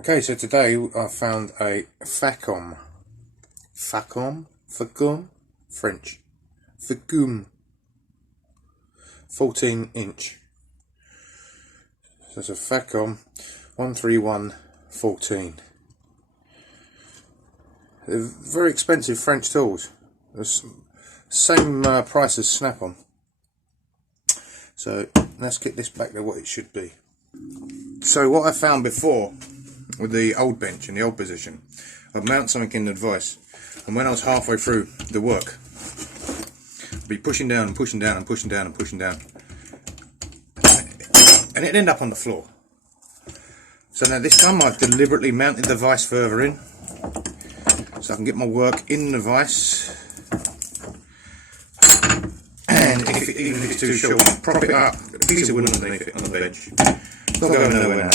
Okay, so today I found a facom, French, facom, 14-inch. So it's a facom 13114. They're very expensive French tools. They're same price as Snap-on. So let's get this back to what it should be. So what I found before with the old bench in the old position, I'd mount something in the vise, and when I was halfway through the work, I'd be pushing down and pushing down and pushing down and pushing down, and it'd end up on the floor. So now this time I've deliberately mounted the vise further in, so I can get my work in the vise, and even if it's too short, I'll prop it up, a piece of wood underneath it on the bench. It's not going nowhere now.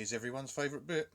Here's everyone's favourite bit.